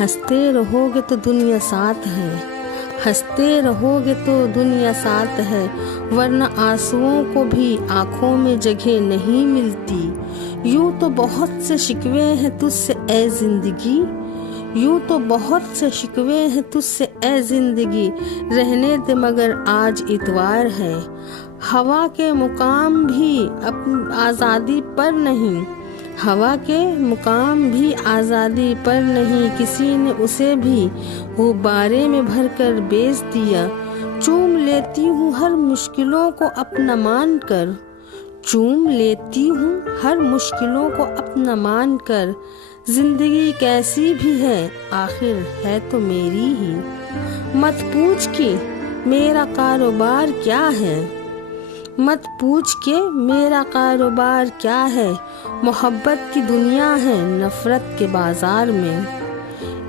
हंसते रहोगे तो दुनिया साथ है, हंसते रहोगे तो दुनिया साथ है, वरना आंसुओं को भी आंखों में जगह नहीं मिलती। यूं तो बहुत से शिकवे हैं तुझसे ए जिंदगी, यूं तो बहुत से शिकवे हैं तुझसे ए जिंदगी, रहने दे मगर आज इतवार है। हवा के मुकाम भी अपनी आज़ादी पर नहीं, हवा के मुकाम भी आज़ादी पर नहीं, किसी ने उसे भी गुब्बारे में भरकर बेच दिया। चूम लेती हूँ हर मुश्किलों को अपना मान कर, चूम लेती हूँ हर मुश्किलों को अपना मान कर, जिंदगी कैसी भी है आखिर है तो मेरी ही। मत पूछ के मेरा कारोबार क्या है, मत पूछ के मेरा कारोबार क्या है, मोहब्बत की दुनिया है नफरत के बाजार में।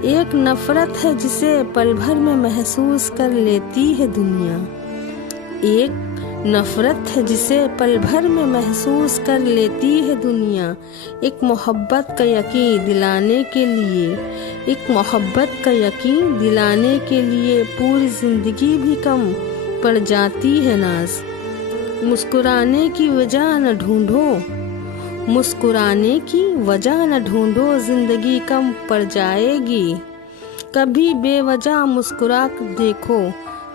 एक नफरत है जिसे पल भर में महसूस कर लेती है दुनिया, एक नफरत है जिसे पल भर में महसूस कर लेती है दुनिया। एक मोहब्बत का यकीन दिलाने के लिए, एक मोहब्बत का यकीन दिलाने के लिए पूरी जिंदगी भी कम पड़ जाती है नाज। मुस्कुराने की वजह न ढूंढो, मुस्कुराने की वजह न ढूंढो, जिंदगी कम पड़ जाएगी। कभी बेवजह मुस्कुरा कर देखो,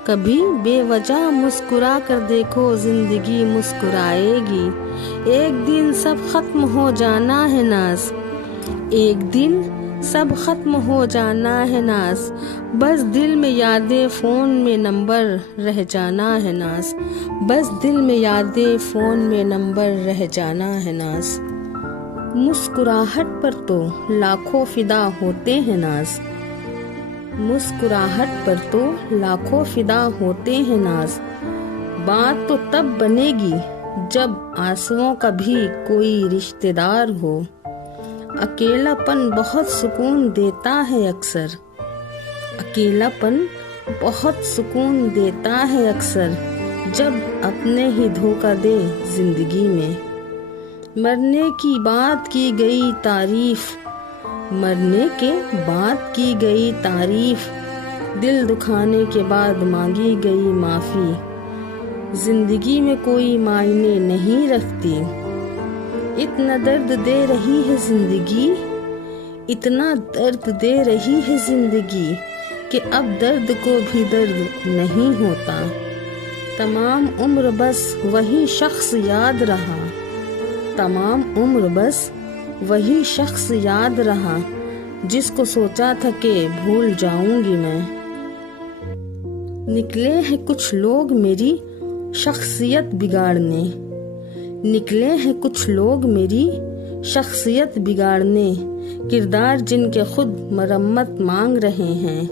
कभी बेवजह मुस्कुरा कर देखो, जिंदगी मुस्कुराएगी। एक दिन सब खत्म हो जाना है नाज, एक दिन सब खत्म हो जाना है नाज, बस दिल में यादें फोन में नंबर रह जाना है नाज, बस दिल में यादें फोन में नंबर रह जाना है नाज। मुस्कुराहट पर तो लाखों फिदा होते हैं नाज, मुस्कुराहट पर तो लाखों फिदा होते हैं नाज। बात तो तब बनेगी जब आंसुओं का भी कोई रिश्तेदार हो। अकेलापन बहुत सुकून देता है अक्सर, अकेलापन बहुत सुकून देता है अक्सर, जब अपने ही धोखा दे जिंदगी में। मरने की बात की गई तारीफ, मरने के बाद की गई तारीफ, दिल दुखाने के बाद मांगी गई माफी। जिंदगी में कोई मायने नहीं रखती, इतना दर्द दे रही है जिंदगी, इतना दर्द दे रही है जिंदगी कि अब दर्द को भी दर्द नहीं होता। तमाम उम्र बस वही शख्स याद रहा, तमाम उम्र बस वही शख्स याद रहा, जिसको सोचा था कि भूल जाऊंगी मैं। निकले हैं कुछ लोग मेरी शख्सियत बिगाड़ने, निकले हैं कुछ लोग मेरी शख्सियत बिगाड़ने, किरदार जिनके खुद मरम्मत मांग रहे हैं।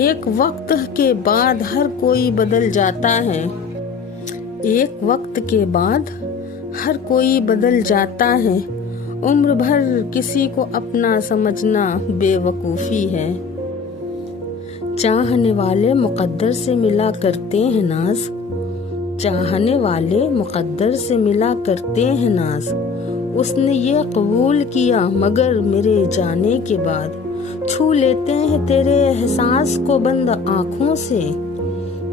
एक वक्त के बाद हर कोई बदल जाता है, एक वक्त के बाद हर कोई बदल जाता है, उम्र भर किसी को अपना समझना बेवकूफ़ी है। चाहने वाले मुकद्दर से मिला करते हैं नाज, चाहने वाले मुकद्दर से मिला करते हैं नाज। उसने ये कबूल किया मगर मेरे जाने के बाद, छू लेते हैं तेरे एहसास को बंद आँखों से,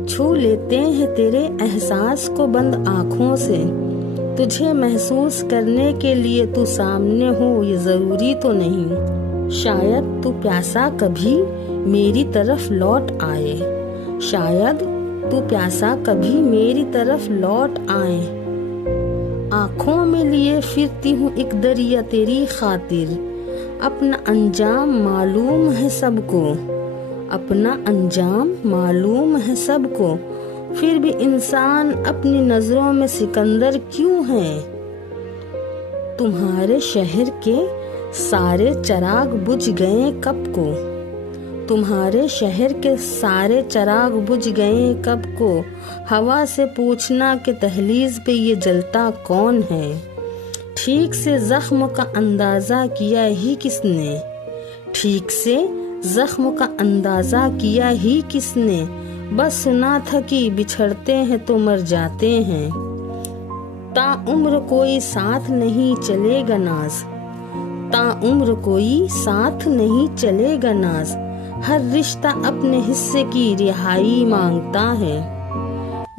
छू लेते हैं तेरे एहसास को बंद आँखों से। तुझे महसूस करने के लिए तू सामने हो ये ज़रूरी तो नहीं, शायद तू प्यासा कभी मेरी तरफ लौट आए, शायद तू प्यासा कभी मेरी तरफ लौट आए। आँखों में लिए फिरती हूँ एक दरिया तेरी खातिर, अपना अंजाम मालूम है सबको, अपना अंजाम मालूम है सबको, फिर भी इंसान अपनी नजरों में सिकंदर क्यों है। तुम्हारे शहर के सारे चिराग बुझ गए कब को, तुम्हारे शहर के सारे चिराग बुझ गए कब को, हवा से पूछना कि दहलीज पे ये जलता कौन है। ठीक से जख्म का अंदाजा किया ही किसने, ठीक से जख्म का अंदाजा किया ही किसने, बस सुना था कि बिछड़ते हैं तो मर जाते हैं। ताउम्र कोई साथ नहीं चलेगा नाज, ताउम्र कोई साथ नहीं चलेगा नाज, हर रिश्ता अपने हिस्से की रिहाई मांगता है।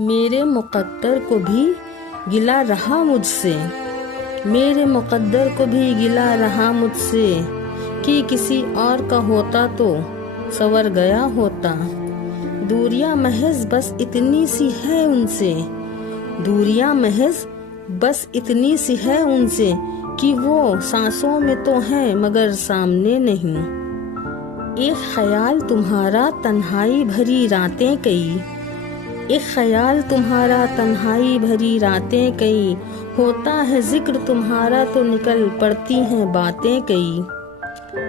मेरे मुक़द्दर को भी गिला रहा मुझसे, मेरे मुक़द्दर को भी गिला रहा मुझसे, कि किसी और का होता तो संवर गया होता। दूरियां महज बस इतनी सी है उनसे, दूरियां महज बस इतनी सी है उनसे, कि वो सांसों में तो हैं मगर सामने नहीं। एक ख्याल तुम्हारा तन्हाई भरी रातें कई, एक ख्याल तुम्हारा तन्हाई भरी रातें कई, होता है जिक्र तुम्हारा तो निकल पड़ती हैं बातें कई।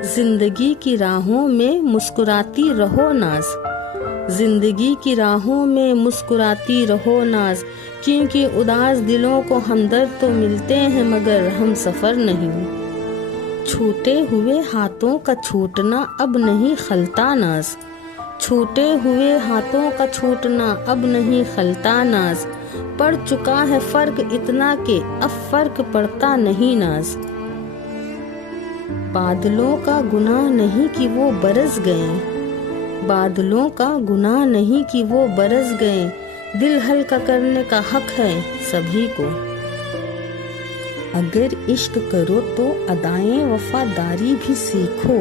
जिंदगी की राहों में मुस्कुराती रहो नाज, जिंदगी की राहों में मुस्कुराती रहो नाज, क्योंकि उदास दिलों को हमदर्द तो मिलते हैं मगर हम सफर नहीं। छूटे हुए हाथों का छूटना अब नहीं खलता नाज, छूटे हुए हाथों का छूटना अब नहीं खलता नाज, पड़ चुका है फर्क इतना के अब फर्क पड़ता नहीं नाज। बादलों का गुनाह नहीं कि वो बरस गए, बादलों का गुनाह नहीं कि वो बरस गए, दिल हल्का करने का हक है सभी को। अगर इश्क करो तो अदाएं वफादारी भी सीखो,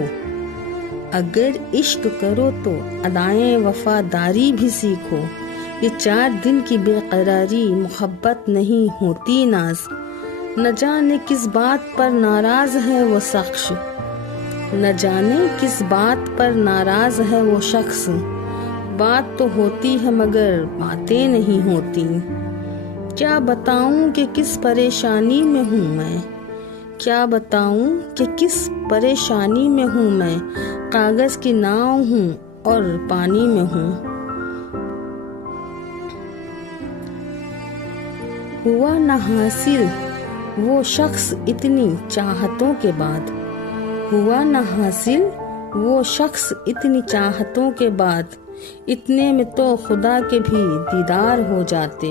अगर इश्क करो तो अदाएं वफादारी भी सीखो, ये 4 दिन की बेकरारी मोहब्बत नहीं होती नाज। न जाने किस बात पर नाराज है वो शख्स, न जाने किस बात पर नाराज है वो शख्स, बात तो होती है मगर बातें नहीं होती। क्या बताऊं कि किस परेशानी में हूँ मैं, क्या बताऊं कि किस परेशानी में हूँ मैं, कागज की नाव हूँ और पानी में हूँ। हुआ न हासिल वो शख्स इतनी चाहतों के बाद, हुआ न हासिल वो शख्स इतनी चाहतों के बाद, इतने में तो खुदा के भी दीदार हो जाते।